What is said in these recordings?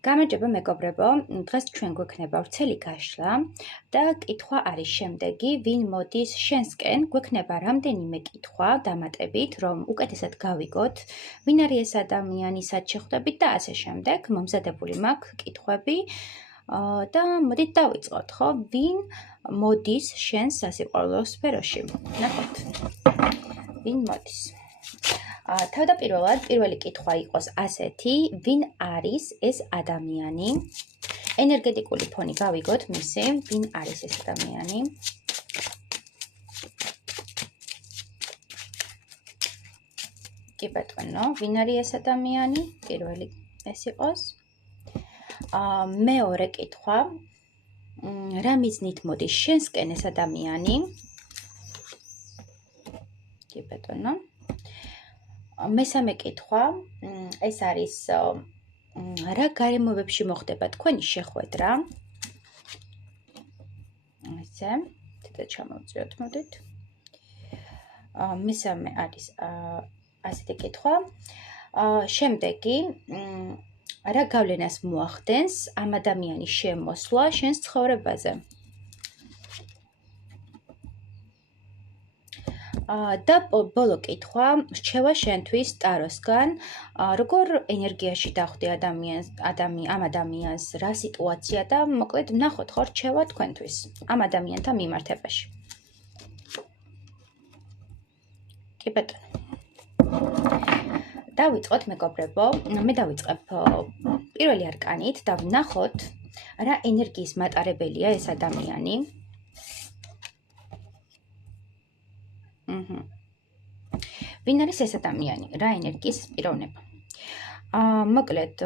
გამარჯობა მეგობრებო, დღეს ჩვენ გვექნება ვრცელი გაშლა და კითხვა არის შემდეგი, ვინ მოდის შენსკენ, გვექნება რამდენიმე კითხვა დამატებით, რომ უკეთესად გავიგოთ, ვინ არის ეს ადამიანი, სად შეხვდებით და ასე შემდეგ, მომზადებული მაქვს კითხვები და მოდით დავიწყოთ, ხო, ვინ მოდის შენს სასიყვარულო სფეროში? ნახოთ, ვინ მოდის? თავდაპირველად პირველი კითხვა იყოს ასეთი, ვინ არის ეს ადამიანი? ენერგეტიკული ფონი გავიგოთ მისი, ვინ არის ეს ადამიანი? კი ბატონო, ვინ არის ეს ადამიანი? პირველი ეს იყოს. მეორე კითხვა, რა მიზნით მოდის შენსკენ ეს ადამიანი? კი ბატონო. მესამე კითხვა, ეს არის რა გარემოებებში მოხდება თქვენი შეხვედრა? ესე, ცოტა ჩამოვწიოთ, მოდით. მესამე არის ასეთი კითხვა. შემდეგი, რა გავლენას მოახდენს ამ ადამიანის შემოსვლა შენს ცხოვრებაზე? და ბოლო კითხვა, რჩევა შენთვის ტაროსგან, როგორ ენერგიაში დახვდი ამ ადამიანს, რა სიტუაცია და მოკლედ ვნახოთ ხო რჩევა თქვენთვის ამ ადამიანთან მიმართებაში. კი ბატონო. დავიწყოთ მეგობრებო, მე დავიწყებ პირველი არკანით და ვნახოთ რა ენერგიის მატარებელია ეს ადამიანი. ვინ არის ეს ადამიანი? რა ენერგიის პიროვნება? მოკლედ,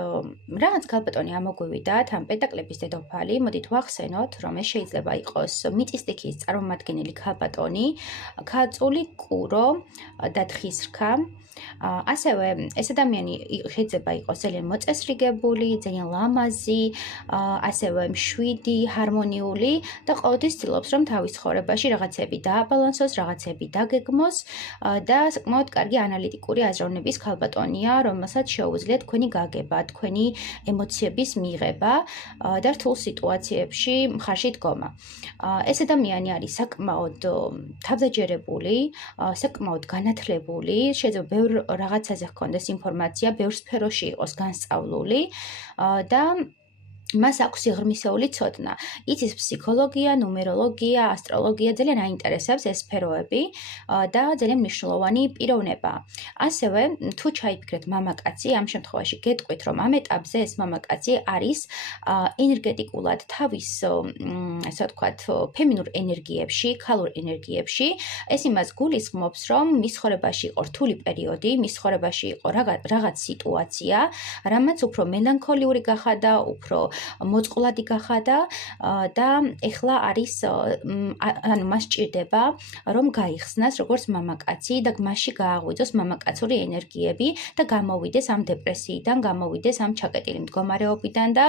რაღაც ქალბატონი ამოგვივიდათ, ამ პენტაკლების დედოფალი, მოდით ვახსენოთ, რომ ეს შეიძლება იყოს მიწისძვრების წარმომადგენელი ქალბატონი, ქალწული, კურო და თხისრქა. ასევე ეს ადამიანი შეიძლება იყოს ძალიან მოწესრიგებული, ძალიან ლამაზი, ასევე მშვიდი, ჰარმონიული და ყოველთვის ცდილობს, რომ თავის ცხოვრებაში რაღაცები დააბალანსოს, რაღაცები დაგეგმოს და საკმაოდ კარგი ანალიტიკური აზროვნების ქალბატონია, რომელსაც შეუძლია თქვენი გაგება, თქვენი ემოციების მიღება და რთულ სიტუაციებში მხარში დგომა. ეს ადამიანი არის საკმაოდ თავდაჯერებული, საკმაოდ განათლებული, შეიძლება ბევრ რაღაცაზე ჰქონდეს ინფორმაცია, ბევრ სფეროში იყოს განსწავლული და მას აქვს სიღრმისეული ცოდნა. იცის ფსიქოლოგია, ნუმეროლოგია, ასტროლოგია, ძალიან აინტერესებს ეს სფეროები და ძალიან მნიშვნელოვანი პიროვნება. ასევე, თუ ჩაიფიქრეთ მამაკაცი, ამ შემთხვევაში გეტყვით, რომ ამ ეტაპზე ეს მამაკაცი არის ენერგეტიკულად თავის, ასე ვთქვათ, ფემინურ ენერგიებში, ქალურ ენერგიებში. ეს იმას გულისხმობს, რომ მის ცხოვრებაში იყო რთული პერიოდი, მის ცხოვრებაში იყო რაღაც სიტუაცია, რამაც უფრო მელანქოლიური გახადა, უფრო მოწყვლადი გახადა და ეხლა არის ანუ მას ჭირდება რომ გაიხსნას როგორც მამაკაცი და მასში გააღვიძოს მამაკაცური ენერგიები და გამოვიდეს ამ დეპრესიიდან, გამოვიდეს ამ ჩაკეტილი მდგომარეობიდან და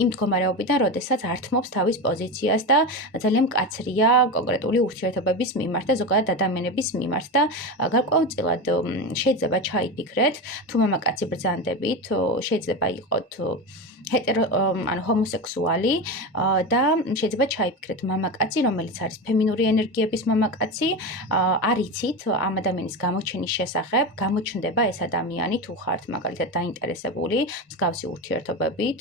იმ მდგომარეობიდან, როდესაც ართმობს თავის პოზიციას და ძალიან მკაცრია კონკრეტული ურთიერთობების მიმართ და ზოგადად ადამიანების მიმართ და გარკვეულწილად შეიძლება ჩაიფიქრეთ, თუ მამაკაცი ბრძანდებით, შეიძლება იყოთ ანუ ჰომოსექსუალი და შეიძლება ჩაიფიქრეთ მამაკაცი, რომელიც არის ფემინური ენერგიების მამაკაცი, არ იცით ამ ადამიანის გამოჩენის შესახებ, გამოჩნდება ეს ადამიანი თუ ხართ მაგალითად დაინტერესებული მსგავსი ურთიერთობებით,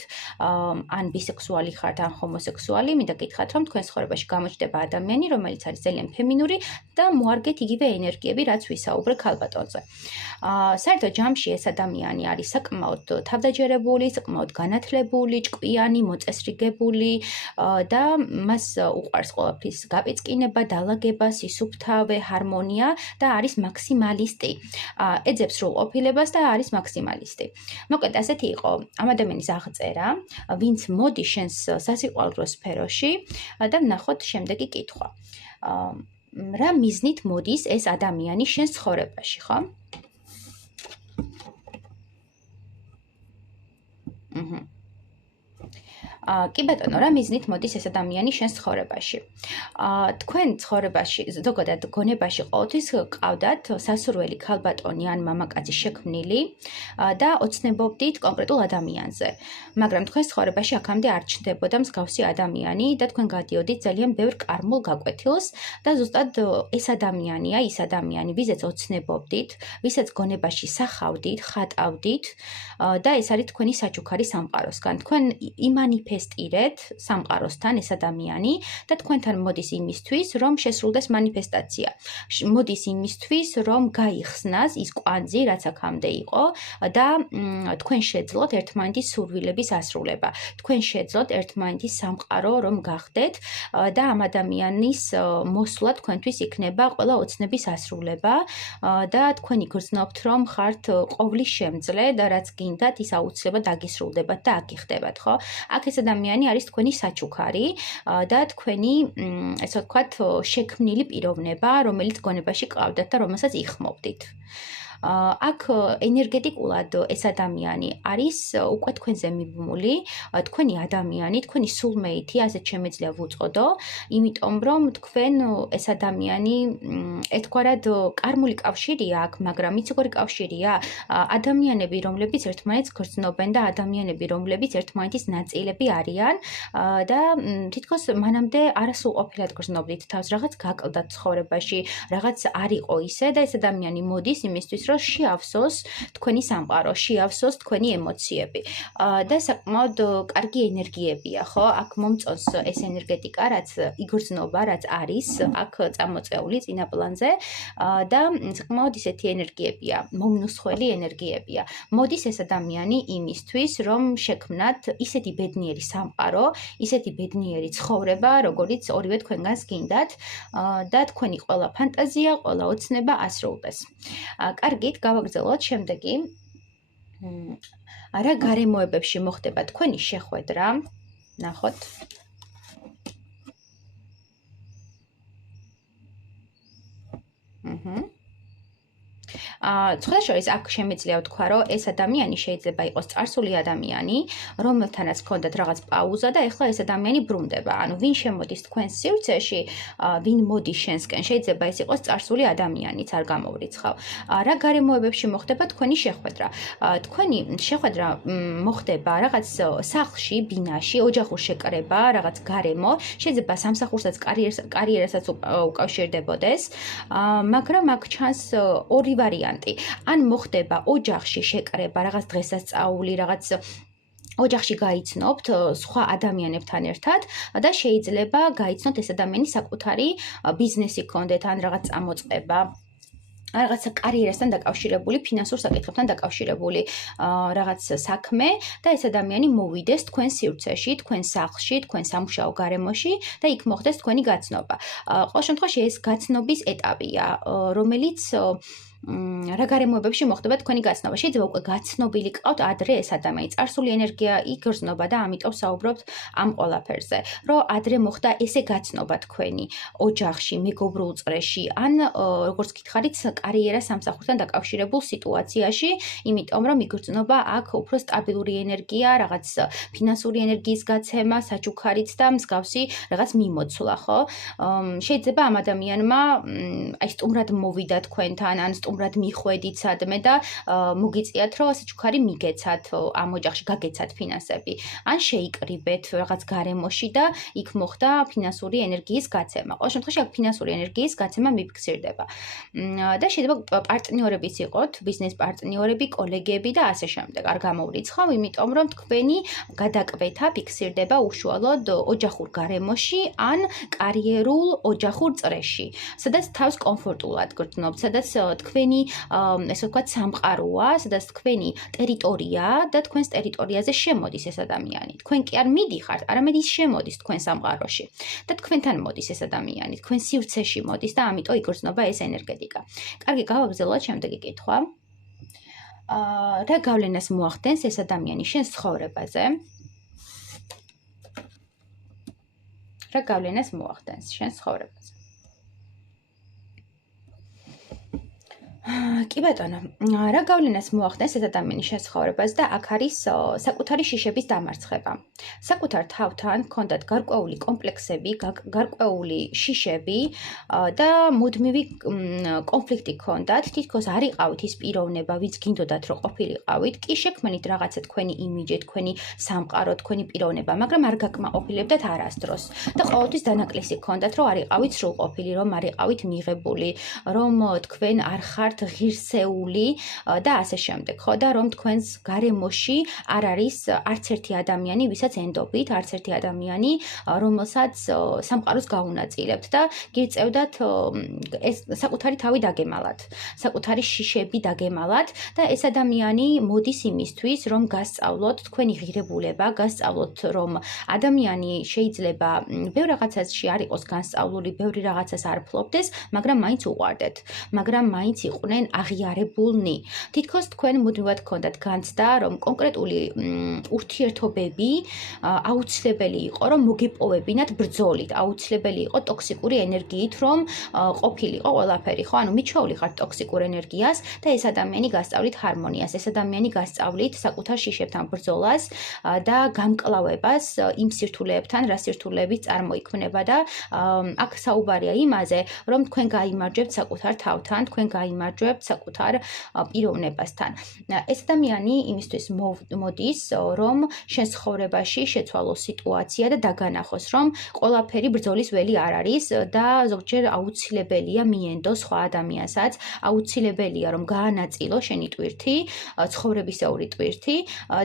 ან ბისექსუალი ხართ, ან ჰომოსექსუალი, მინდა გითხრათ, რომ თქვენ ცხოვრებაში გამოჩნდება ადამიანი, რომელიც არის ძალიან ფემინური და მოარგეთ იგივე ენერგიები, რაც ვისაუბრე ქალბატონზე. საერთოდ ჯამში ეს ადამიანი არის საკმაოდ თავდაჯერებული, საკმაოდ განათლებული, ჭკვიანი, მოწესრიგებული და მას უყვარს ყველაფრის გაპეწკინება, დალაგება, სისუფთავე, ჰარმონია და არის მაქსიმალისტი. ეძებს სრულყოფილებას და არის მაქსიმალისტი. მოკლედ, ასეთი იყო ამ ადამიანის აღწერა, ვინც მოდის შენს სასიყვარულო სფეროში და ვნახოთ შემდეგი კითხვა. რა მიზნით მოდის ეს ადამიანი შენს ცხოვრებაში, ხო? კი ბატონო, რა მიზნით მოდის ეს ადამიანი შენს ცხოვრებაში? თქვენ ცხოვრებაში, ზოგადად გონებაში ყოველთვის გყავდათ სასურველი ქალბატონი ან მამაკაცი შექმნილი და ოცნებობდით კონკრეტულ ადამიანზე. მაგრამ თქვენს ცხოვრებაში აქამდე არ ჩნდებოდა მსგავსი ადამიანი და თქვენ გადიოდით ძალიან ბევრ კარმულ გაკვეთილს და ზუსტად ეს ადამიანია, ის ადამიანი, ვისაც ოცნებობდით, ვისაც გონებაში სახავდით, ხატავდით და ეს არის თქვენი საჩუქარი სამყაროსგან. თქვენ იმანიფესტირეთ სამყაროსთან ეს ადამიანი და თქვენთან მოდის იმისთვის, რომ შესრულდეს მანიფესტაცია. მოდის იმისთვის, რომ გაიხსნას ის კვანძი, რაც აქამდე იყო და თქვენ შეძლოთ ერთმანეთის სურვილების ასრულება. თქვენ შეძლოთ ერთმანეთის სამყარო რომ გახდეთ და ამ ადამიანის მოსვლა თქვენთვის იქნება ყველა ოცნების ასრულება და თქვენი გრძნობთ, რომ ხართ ყოვლის შემძლე და რაც გინდათ, ის აუცილებლად აგისრულდებათ და აგიხდებათ, ხო? აქ ეს ადამიანი არის თქვენი საჩუქარი და თქვენი, ესე ვთქვათ, შექმნილი პიროვნება, რომელიც გონებაში გყავდათ და რომელსაც იხმობდით. აქ ენერგეტიკულად ეს ადამიანი არის უკვე თქვენზე მიბმული, თქვენი ადამიანი, თქვენი soulmate-ი, ასეთ შემეძლია ვუწოდო, იმიტომ რომ თქვენ ეს ადამიანი ერთგვარად კარმული კავშირია აქ, მაგრამ იცი როგორი კავშირია? ადამიანები, რომლებიც ერთმანეთს გრძნობენ და ადამიანები, რომლებიც ერთმანეთის ნაწილები არიან და თითქოს მანამდე არასრულყოფილად გრძნობდით თავს, რაღაც გაკლდათ ცხოვრებაში, რაღაც არ იყო ისე და ეს ადამიანი მოდის იმისთვის, რომ შეავსოს თქვენი სამყარო, შეავსოს თქვენი ემოციები და საკმაოდ კარგი ენერგიებია, ხო? აქ მომწონს ეს ენერგეტიკა, რაც იგრძნობა, რაც არის, აქ წამოწეული წინა პლანზე და საკმაოდ ისეთი ენერგიებია, მომნუსხველი ენერგიებია. მოდის ეს ადამიანი იმისთვის, რომ შექმნათ ისეთი ბედნიერი სამყარო, ისეთი ბედნიერი ცხოვრება, როგორიც ორივე თქვენგანს გინდათ და თქვენი ყველა ფანტაზია, ყველა ოცნება ასრულდეს. კარგით, გავაგრძელოთ შემდეგი. რა გარემოებებში მოხდება თქვენი შეხვედრა? ნახოთ. სხვადასხვა აქ შემიძლია ვთქვა, რომ ეს ადამიანი შეიძლება იყოს წარსული ადამიანი, რომელთანაც ჰქონდათ რაღაც პაუზა და ეხლა ეს ადამიანი ბრუნდება. ანუ ვინ შემოდის თქვენს სივრცეში, ვინ მოდის შენსკენ, შეიძლება ეს იყოს წარსული ადამიანიც, არ გამოვრიცხავ. რა გარემოებებში მოხდება თქვენი შეხვედრა? თქვენი შეხვედრა მოხდება რაღაც სახლში, ბინაში, ოჯახურ შეკრება, რაღაც გარემო, შეიძლება სამსახურსაც, კარიერასაც უკავშირდებოდეს, მაგრამ აქ ჩანს ორი ვარიანტი. ან მოხდება ოჯახში შეკრება, რაღაც დღესასწაული, რაღაც ოჯახში გაიცნობთ სხვა ადამიანებთან ერთად და შეიძლება გაიცნოთ ეს ადამიანი საკუთარი ბიზნესი გქონდეთ ან რაღაც წამოწყება. რაღაცა კარიერასთან დაკავშირებული, ფინანსურ საკითხებთან დაკავშირებული რაღაც საქმე და ეს ადამიანი მოვიდეს თქვენ სივრცეში, თქვენ სახლში, თქვენ სამუშაო გარემოში და იქ მოხდეს თქვენი გაცნობა. ყოველ შემთხვევაში ეს გაცნობის ეტაპია, რომელიც რა გარემოებებში მოხდება თქვენი გაცნობა. შეიძლება უკვე გაცნობილი გყავთ ადრე ეს ადამიანი, წარსული ენერგია იგრძნობა და ამიტომ საუბრობთ ამ ყველაფერზე, რომ ადრე მოხდა ესე გაცნობა თქვენი ოჯახში, მეგობრულ წრეში, ან როგორც გითხარით, კარიერა სამსახურთან დაკავშირებულ სიტუაციაში, იმიტომ რომ იგრძნობა აქ უფრო სტაბილური ენერგია, რაღაც ფინანსური ენერგიის გაცემა, საჩუქარიც და მსგავსი რაღაც მიმოცვლა, ხო? შეიძლება ამ ადამიანმა აი სტუმრად მოვიდა თქვენთან, ან სტუმრად მიხვედით სადმე და მოგიწიათ, რომ საჩუქარი მიგეცათ ამ ოჯახში, გაგეცათ ფინანსები. ან შეიკრიბეთ რაღაც გარემოში და იქ მოხდა ფინანსური ენერგიის გაცემა. ყოველ შემთხვევაში აქ ფინანსური ენერგიის გაცემა მიფიქსირდება. და შეიძლება პარტნიორებიც იყოთ, ბიზნეს პარტნიორები, კოლეგები და ასე შემდეგ. არ გამოვრიცხავ, იმიტომ რომ თქვენი გადაკვეთა ფიქსირდება უშუალოდ ოჯახურ გარემოში ან კარიერულ ოჯახურ წრეში, სადაც თავს კომფორტულად გრძნობთ, სადაც თქვენი, ესე ვთქვათ, სამყაროა, სადაც თქვენი ტერიტორიაა და თქვენს ტერიტორიაზე შემოდის ეს ადამიანი. თქვენ კი არ მიდიხართ, არამედ ის შემოდის თქვენ სამყაროში და თქვენთან მოდის ეს ადამიანი, თქვენ სივრცეში მოდის და ამიტომ იგრძნობა ეს ენერგეტიკა. კარგი, გავაგრძელოთ შემდეგი კითხვა. რა გავლენას მოახდენს ეს ადამიანი შენს ცხოვრებაზე? რა გავლენას მოახდენს შენს ცხოვრებაზე? კი ბატონო, რა გავლენას მოახდენს ეს ადამიანის შესაძლებლობას და აქ არის საკუთარი შიშების დამარცხება. საკუთარ თავთან ჰქონდათ გარკვეული კომპლექსები, გარკვეული შიშები და მუდმივი კონფლიქტი ჰქონდათ. თითქოს არ იყავით ის პიროვნება, ვინც გინდოდათ რომ ყოფილიყავით, კი შექმნით რაღაცა თქვენი იმიჯი, თქვენი სამყარო, თქვენი პიროვნება, მაგრამ არ გაკმაყოფილებდათ არასდროს. და ყოველთვის დანაკლისი ჰქონდათ, რომ არ იყავით სრულყოფილი, რომ არ იყავით მიღებული, რომ თქვენ არ ხართ ღირსეული და ასე შემდეგ, ხო და რომ თქვენს გარემოში არ არის არც ერთი ადამიანი, ვისაც ენდობით, არც ერთი ადამიანი, რომელსაც სამყაროს გაუნაწილებთ და გირწევდათ ეს საკუთარი თავი დაგემალათ, საკუთარი შიშები დაგემალათ და ეს ადამიანი მოდის იმისთვის, რომ გასწავლოთ თქვენი ღირებულება, გასწავლოთ, რომ ადამიანი შეიძლება ბევრ რაღაცაში არ იყოს განსწავლული, ბევრი რაღაცას არ ფლობდეს, მაგრამ მაინც უყვარდეთ, მაგრამ მაინც იყვნენ აღიარებულნი. თითქოს თქვენ მუდმივად გქონდათ განცდა, რომ კონკრეტული ურთიერთობები აუცილებელი იყო, რომ მოგეპოვებინათ ბრძოლით, აუცილებელი იყო ტოქსიკური ენერგიით, რომ ყოფილიყო ყველაფერი, ხო? ანუ მიჩვეული ხართ ტოქსიკურ ენერგიას და ეს ადამიანი გასწავლით ჰარმონიას, ეს ადამიანი გასწავლით საკუთარ შიშებთან ბრძოლას და გამკლავებას იმ სირთულეებთან, რა სირთულეებიც წარმოიქმნება და აქ საუბარია იმაზე, რომ თქვენ გაიმარჯვებთ საკუთარ თავთან, თქვენ გაიმარჯვებთ საკუთარ პიროვნებასთან. ეს ადამიანი იმისთვის მოდის, რომ შენ ცხოვრებაში შეცვალოს სიტუაცია და დაგანახოს, რომ ყველაფერი ბრძოლის ველი არ არის და ზოგჯერ აუცილებელია მიენდო სხვა ადამიანსაც, აუცილებელია რომ გაანაწილო შენი ტვირთი, ცხოვრებისეული ტვირთი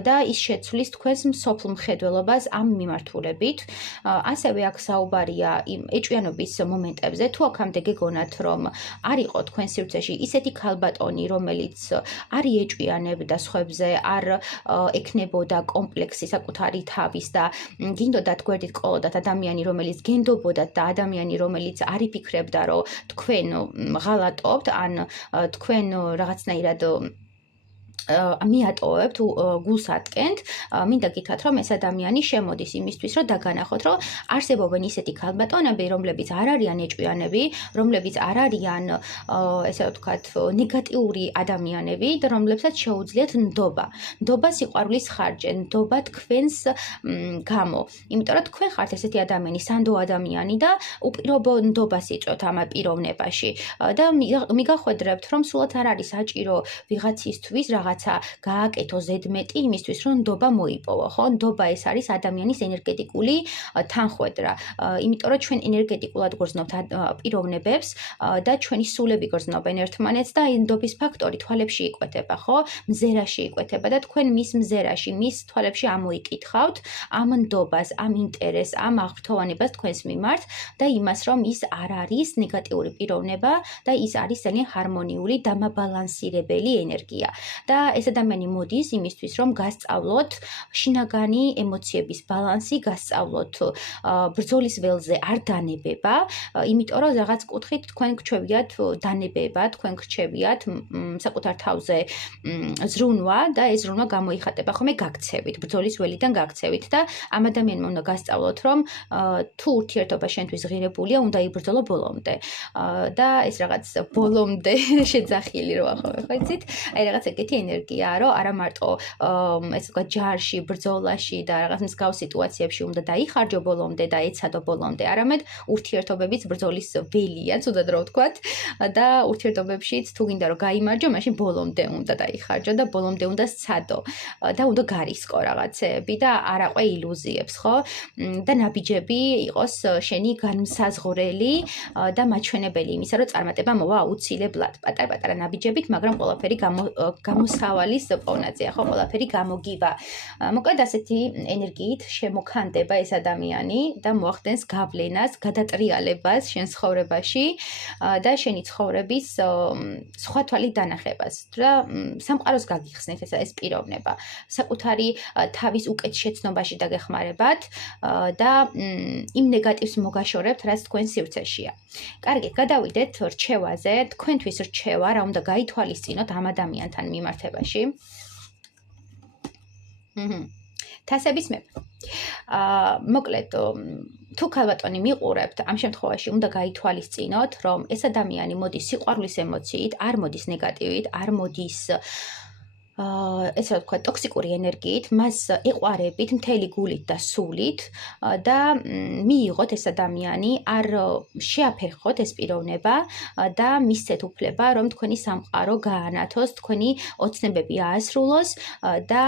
და ის შეცვლის თქვენს მსოფლ მხედველობას ამ მიმართულებით. ასევე აქ საუბარია იმ ეჭვიანობის მომენტებზე, თუ აქამდე გეგონათ, რომ არ იყო თქვენ სივრცეში ისეთი ქალბატონი, რომელიც არ იეჭვიანებდა სხვებზე, არ ექნებოდა კომპლექსი საკუთარი თავის და გინდოდათ გვერდით ყოლოდათ ადამიანი, რომელიც გენდობოდათ და ადამიანი, რომელიც არ იფიქრებდა, რომ თქვენ ღალატობთ, ან თქვენ რაღაცნაირად მიატოვებთ, გულს ატკენთ, მინდა გითხრათ, რომ ეს ადამიანი შემოდის იმისთვის, რომ დაგანახოთ, რომ არსებობენ ისეთი ქალბატონები, რომლებიც არ არიან ეჭვიანები, რომლებიც არ არიან, ესე ვთქვათ, ნეგატიური ადამიანები და რომლებსაც შეუძლიათ ნდობა. ნდობა სიყვარულის ხარჯზე, ნდობა თქვენს გამო. იმიტომ რომ თქვენ ხართ ესეთი ადამიანი, სანდო ადამიანი და უპირობო ნდობას იწვევთ ამ პიროვნებაში და მიგახვედრებთ, რომ სულაც არ არის საჭირო ვიღაცისთვის რაღაცა გააკეთო ზედმეტი იმისთვის, რომ ნდობა მოიპოვო, ხო? ნდობა ეს არის ადამიანის ენერგეტიკული თანხვედრა. იმიტომ რომ ჩვენ ენერგეტიკულად გრძნობთ პიროვნებებს და ჩვენი სულები გრძნობენ ერთმანეთს და ნდობის ფაქტორი თვალებში იკვეთება, ხო? მზერაში იკვეთება და თქვენ მის მზერაში, მის თვალებში ამოიკითხავთ ამ ნდობას, ამ ინტერესს, ამ აღფრთოვანებას თქვენს მიმართ და იმას, რომ ის არ არის ნეგატიური პიროვნება და ის არის ძალიან ჰარმონიული, დამაბალანსირებელი ენერგია. და ეს ადამიანი მოდის იმისთვის, რომ გასწავლოთ შინაგანი ემოციების ბალანსი, გასწავლოთ ბრძოლის ველზე არ დანებება, იმიტომ რომ რაღაც კუთხით თქვენ გრჩევიათ დანებება, თქვენ გრჩევიათ საკუთარ თავზე ზრუნვა და ეს ზრუნვა გამოიხატება ხოლმე გაქცევით, ბრძოლის ველიდან გაქცევით და ამ ადამიანმა უნდა გასწავლოთ, რომ თუ ურთიერთობა შენთვის ღირებულია, უნდა იბრძოლო ბოლომდე. და ეს რაღაც ბოლომდე შეძახილი როა ხო იცით? აი რაღაც ეგეთი ენერგიაა, რომ არა მარტო ესე ვთქვათ ჯარში, ბრძოლაში და რაღაც მსგავს სიტუაციებში უნდა დაიხარჯო ბოლომდე და ეცადო ბოლომდე, არამედ ურთიერთობებიც ბრძოლის ველია, თუნდაც რო ვთქვათ, და ურთიერთობებშიც თუ გინდა რომ გაიმარჯო, მაშინ ბოლომდე უნდა დაიხარჯო და ბოლომდე უნდა სცადო და უნდა გარისკო რაღაცეები და არ აყვე ილუზიებს, ხო? და ნაბიჯები იყოს შენი განმსაზღვრელი და მაჩვენებელი იმისა, რომ წარმატება მოვა აუცილებლად. პატარ-პატარა ნაბიჯებით, მაგრამ ყველაფერი გამოსავალის პოვნაცია, ხო, ყველაფერი გამოგივა. მოკლედ ასეთი ენერგიით შემოქანდება ეს ადამიანი და მოახდენს გავლენას, გადატრიალებას შენ ცხოვრებაში და შენი ცხოვრების სხვა თვალით დანახებას და სამყაროს გაგიხსნით ეს პიროვნება. საკუთარი თავის უკეთ შეცნობაში დაგეხმარებათ და იმ ნეგატივს მოგაშორებთ, რაც თქვენ სივრცეშია. კარგი, გადავიდეთ რჩევაზე, თქვენთვის რჩევა რა უნდა გაითვალისწინოთ ამ ადამიანთან მიმართებაში. თასების მეფე. მოკლედ თუ ქალბატონი მიყურებთ, ამ შემთხვევაში უნდა გაითვალისწინოთ, რომ ეს ადამიანი მოდის სიყვარულის ემოციით, არ მოდის ნეგატივით, არ მოდის ესე ვთქვა, ტოქსიკური ენერგიით, მას ეყვარებით მთელი გულით და სულით და მიიღოთ ეს ადამიანი, არ შეაფერხოთ ეს პიროვნება და მისცეთ უფლება, რომ თქვენი სამყარო გაანათოს, თქვენი ოცნებები აასრულოს და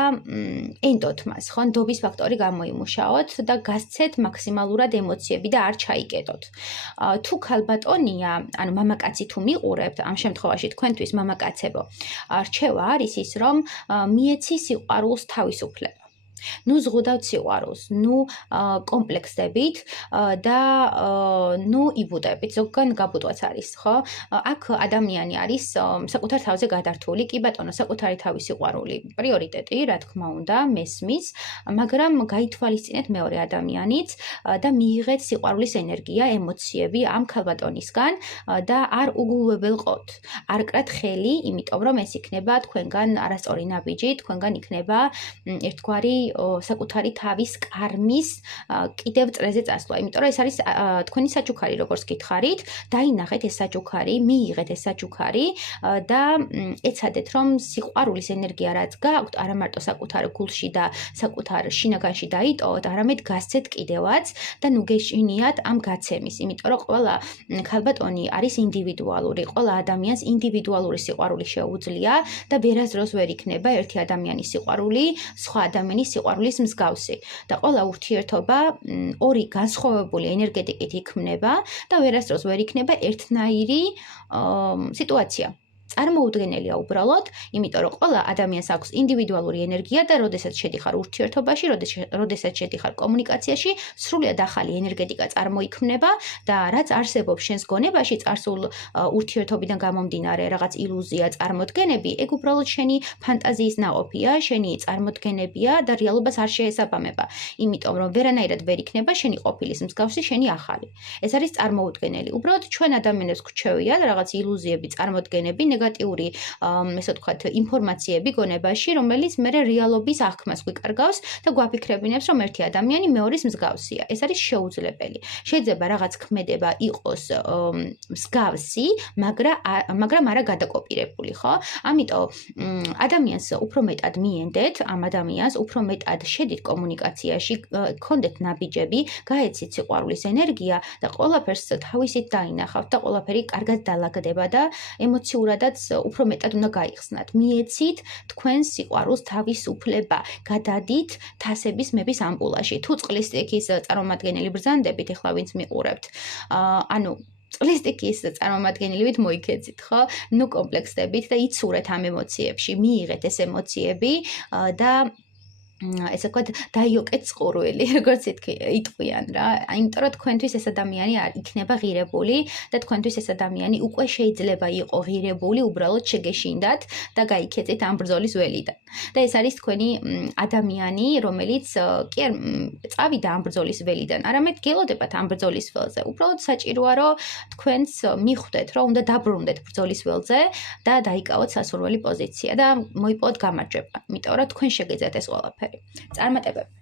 ენდოთ მას, ხო, ნდობის ფაქტორი გამოიმუშაოთ და გასცეთ მაქსიმალურად ემოციები და არ ჩაიკეტოთ. თუ ქალბატონია, ანუ მამაკაცი თუ მიყურებთ, ამ შემთხვევაში თქვენთვის მამაკაცებო, რჩევა არის ის, რომ მიეცი სიყვარულს თავისუფლება. ნუ ზღუდავთ სიყვარულს, ნუ კომპლექსდებით და ნუ იბუდებით. ზოგან გაბუდვაც არის, ხო? აქ ადამიანი არის საკუთარ თავზე გადართული, კი ბატონო, საკუთარი თავის სიყვარული პრიორიტეტი, რა თქმა უნდა, მესმის, მაგრამ გაითვალისწინეთ მეორე ადამიანიც და მიიღეთ სიყვარულის ენერგია, ემოციები ამ ქალბატონისგან და არ უგულებელყოთ. არ კრათ ხელი, იმიტომ რომ ეს იქნება თქვენგან არასწორი ნაბიჯი, თქვენგან იქნება ერთგვარი საკუთარი თავის კარმის კიდევ წრეზე წასვლა, იმიტომ რომ ეს არის თქვენი საჩუქარი, როგორც გითხარით, დაინახეთ ეს საჩუქარი, მიიღეთ ეს საჩუქარი და ეცადეთ, რომ სიყვარულის ენერგია რაც გაქვთ, არა მარტო საკუთარ გულში და საკუთარ შინაგანში დაიტოვოთ, არამედ გასცეთ კიდევაც და ნუ გეშინიათ ამ გაცემის, იმიტომ რომ ყველა ქალბატონი არის ინდივიდუალური, ყველა ადამიანს ინდივიდუალური სიყვარული შეუძლია და ვერასდროს ვერ იქნება ერთი ადამიანის სიყვარული სხვა ადამიანის სიყვარულის მსგავსი და ყველა ურთიერთობა ორი განსხვავებული ენერგეტიკით იქმნება და ვერასდროს ვერ იქნება ერთნაირი სიტუაცია. წარმოუდგენელია უბრალოდ, იმიტომ რომ ყველა ადამიანს აქვს ინდივიდუალური ენერგია და როდესაც შედიხარ ურთიერთობაში, როდესაც შედიხარ კომუნიკაციაში, სრულიად ახალი ენერგეტიკა წარმოიქმნება და რაც არსებობს შენს გონებაში, წარსულ ურთიერთობიდან გამომდინარე რაღაც ილუზია, წარმოდგენები, ეგ უბრალოდ შენი ფანტაზიის ნაყოფია, შენი წარმოდგენებია და რეალობას არ შეესაბამება, იმიტომ რომ ვერანაირად ვერ იქნება შენი ყოფილის მსგავსი, შენი ახალი. ეს არის წარმოუდგენელი. უბრალოდ ჩვენ ადამიანებს გვჩვევია რაღაც ილუზიები, წარმოდგენები, ნეგატიური, ესე ვთქვათ, ინფორმაციები გონებაში, რომელიც მე რეალობის აღქმას გვიკარგავს და გვაფიქრებინებს, რომ ერთი ადამიანი მეორის მსგავსია. ეს არის შეუძლებელი. შეიძლება რაღაც ქმედება იყოს მსგავსი, მაგრამ არა გადაკოპირებული, ხო? ამიტომ ადამიანს უფრო მეტად მიენდეთ, ამ ადამიანს უფრო მეტად შედით კომუნიკაციაში, გქონდეთ ნაბიჯები, გაეცით სიყვარულის ენერგია და ყველაფერს თავისით დაინახავთ და ყველაფერი კარგად დაალაგდება და ემოციურადაც უფრო მეტად უნდა გაიხსნათ. მიეცით თქვენს სიყვარულს თავისუფლება, გადადით თასების მების ამპულაში. თუ წყლის სტექის წარმომადგენელი ბრძანდებით, ეხლა ვინც მიყურებთ, ანუ წყლის სტექის წარმომადგენელივით მოიქეცით, ხო? ნუ კომპლექსდებით და იცურეთ ამ ემოციებში, მიიღეთ ეს ემოციები და ესე ვთქვათ, დაიოკეთ წყურვილი, როგორც იტყვიან რა. იმიტომ რომ თქვენთვის ეს ადამიანი იქნება ღირებული და თქვენთვის ეს ადამიანი უკვე შეიძლება იყო ღირებული, უბრალოდ შეგეშინდათ და გაიქეცეთ ამ ბრძოლის ველიდან. და ეს არის თქვენი ადამიანი, რომელიც კი არ წავიდა ამ ბრძოლის ველიდან, არამედ გელოდებათ ამ ბრძოლის ველზე. უბრალოდ საჭიროა, რომ თქვენს მიხვდეთ, რომ უნდა დაბრუნდეთ ბრძოლის ველზე და დაიკავოთ სასურველი პოზიცია და მოიპოვოთ გამარჯვება, იმიტომ რომ თქვენ შეგეძათ ეს ყველაფერი. წარმატებები.